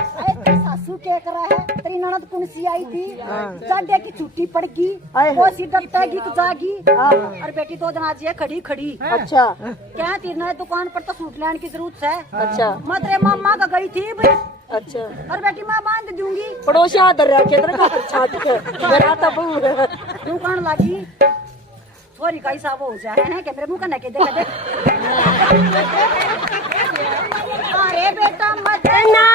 तेरी सासू क्या कर रहा है? तेरी ननद कौन सी आई थी? संडे की छुट्टी पड़ गई, वो सी डटेगी तो जागी। और बेटी दो जना जी है खड़ी खड़ी। अच्छा क्या तेरे दुकान पर तो सूट लेने की जरूरत है। अच्छा मैं तेरे मामा का गई थी भाई। अच्छा और बेटी मैं बांध दूंगी। पड़ोसी आदर रखे तेरे का छाट के मेरा तो बहू दुकान लगी थोड़ी का हिसाब हो जाए है कि मेरे मुंह का नके दे दे। अरे बेटा मत ना